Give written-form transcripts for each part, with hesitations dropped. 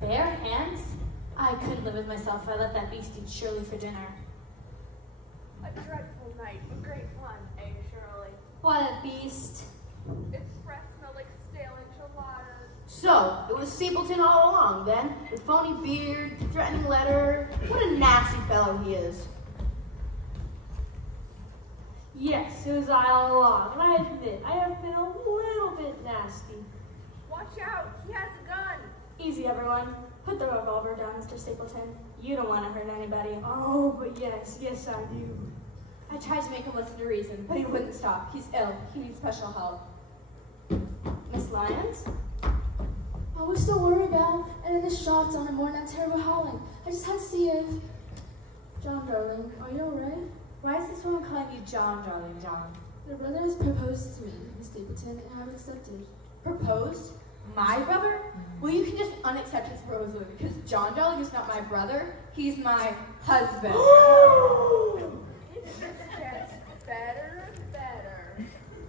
Bare hands? I couldn't live with myself if I let that beast eat Shirley for dinner. A dreadful night, but great fun, eh, Shirley? What a beast. Its breath smelled like stale enchiladas. So, it was Stapleton all along, then? The phony beard, the threatening letter. What a nasty fellow he is. Yes, it was I all along, and I admit, I have been a little bit nasty. Watch out, he has a gun. Easy, everyone. Put the revolver down, Mr. Stapleton. You don't want to hurt anybody. Oh, but yes, I do. I tried to make him listen to reason, but he wouldn't stop. He's ill. He needs special help. Miss Lyons? I was so worried about, and then the shots on him more than that terrible howling. I just had to see if... John, darling, are you alright? Why is this woman calling you John, darling John? Your brother has proposed to me, Miss Stapleton, and I've accepted. Proposed? My brother? Well, you can just unaccept his proposal because John, darling, is not my brother. He's my husband. It just gets better and better.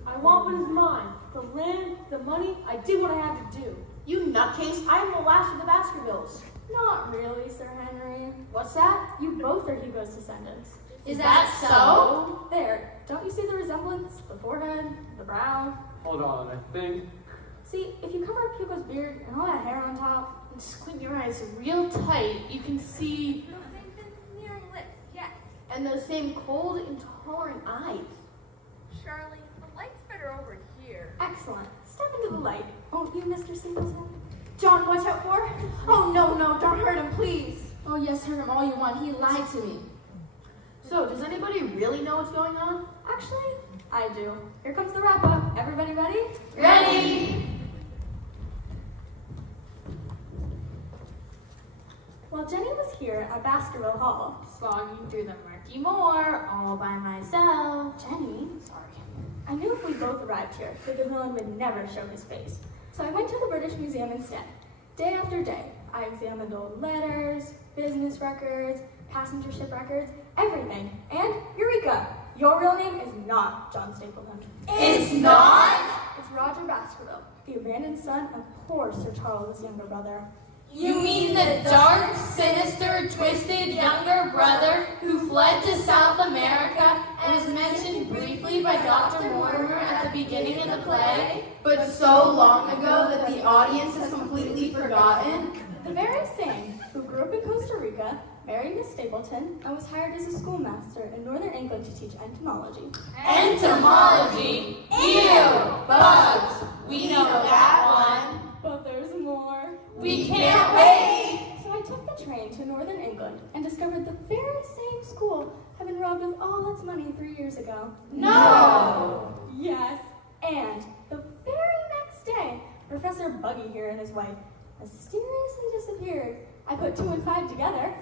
I want what is mine. The land, the money, I did what I had to do. You nutcase, I am the last of the Baskervilles. Not really, Sir Henry. What's that? You both are Hugo's descendants. Is that so? There, don't you see the resemblance? The forehead, the brow. Hold on, I think. See, if you cover up Hugo's beard and all that hair on top, And squint your eyes real tight, you can see... Those same thin sneering lips, yes. And those same cold, intolerant eyes. Shirley, the light's better over here. excellent. Step into the light, won't you, Mr. Singleton? John, watch out for? Oh, no, don't hurt him, please. Oh, yes, hurt him all you want. He lied to me. So, does anybody really know what's going on? Actually, I do. Here comes the wrap-up. Everybody ready? Ready! While Jenny was here at Baskerville Hall, Slogging through the murky moor, all by myself. Jenny, I knew if we both arrived here, that the villain would never show his face. So I went to the British Museum instead. Day after day, I examined old letters, business records, passenger ship records, everything. And Eureka! Your real name is not John Stapleton. It's not? It's Roger Baskerville, the abandoned son of poor Sir Charles's younger brother. You mean the dark, sinister, twisted younger brother who fled to South America and is mentioned briefly by Dr. Mortimer at the beginning of the play, But so long ago that the audience has completely forgotten? The very same who grew up in Costa Rica, married Miss Stapleton, and was hired as a schoolmaster in Northern England to teach entomology. Entomology? Ew! Bugs! We know that one. But there's more. We can't wait! So I took the train to Northern England and discovered the very same school had been robbed of all its money 3 years ago. No! Yes, and the very next day, Professor Buggy here and his wife mysteriously disappeared. I put 2 and 5 together.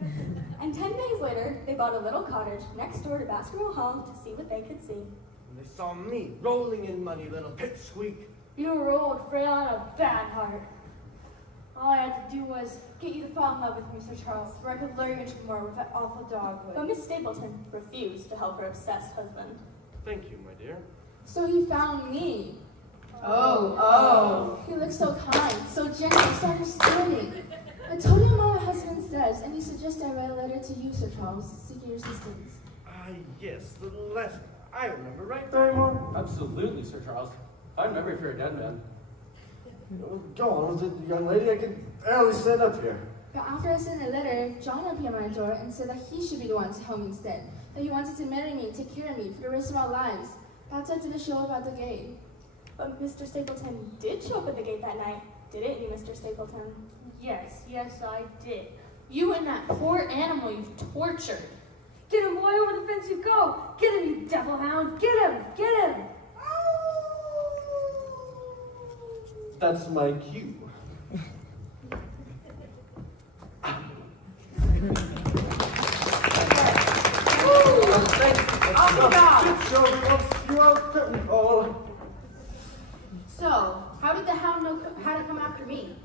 7! And 10 days later, they bought a little cottage next door to Baskerville Hall to see what they could see. And they saw me rolling in money, little pipsqueak. You were old, frail, and a bad heart. All I had to do was get you to fall in love with me, Sir Charles, where I could lure you into the moor with that awful dogwood. But Miss Stapleton refused to help her obsessed husband. Thank you, my dear. So he found me. Oh. He looked so kind, so generous, so understanding. I told him all my husband says, and he suggested I write a letter to you, Sir Charles, seeking your assistance. Yes, the letter. I remember, right, Barrymore? Absolutely, Sir Charles. I'd never fear a dead man. Go on with it, young lady. I can barely stand up here. But after I sent the letter, John appeared at my door and said that he should be the one to help me instead. That he wanted to marry me and take care of me for the rest of our lives. That's why I didn't show up at the gate. But Mr. Stapleton did show up at the gate that night, didn't you, Mr. Stapleton? Yes, I did. You and that poor animal you've tortured. Get him, boy, over the fence you go! Get him, you devil hound! Get him! Get him! That's my cue. So, how did the hound know how to come after me?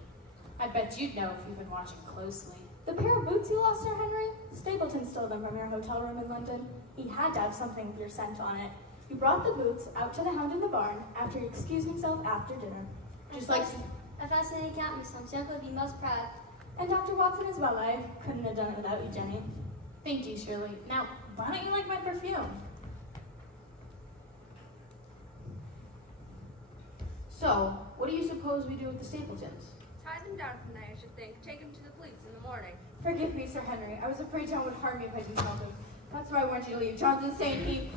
I bet you'd know if you've been watching closely. The pair of boots you lost, Sir Henry? Stapleton stole them from your hotel room in London. He had to have something with your scent on it. He brought the boots out to the hound in the barn after he excused himself after dinner. Just like A fascinating account, Miss Holmes. Young would be most proud. And Dr. Watson as well. I couldn't have done it without you, Jenny. Thank you, Shirley. Now, why don't you like my perfume? So, what do you suppose we do with the Stapletons? Tie them down for the night, I should think. Take them to the police in the morning. Forgive me, Sir Henry. I was afraid John would harm me if I did something. That's why I wanted you to leave. John's insane.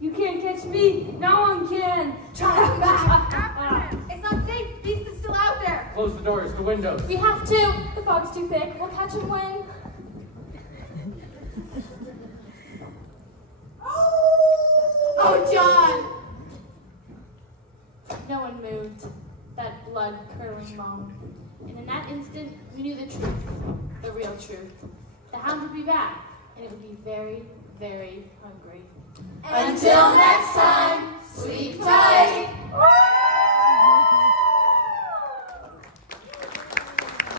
You can't catch me. No one can. John, come back! It's not safe. Beast is still out there. Close the doors, the windows. We have to. The fog's too thick. We'll catch him when... Oh, John! No one moved. That blood-curdling moan. And in that instant, we knew the truth. The real truth. The hound would be back, and it would be very, very hungry. Until next time, sleep tight!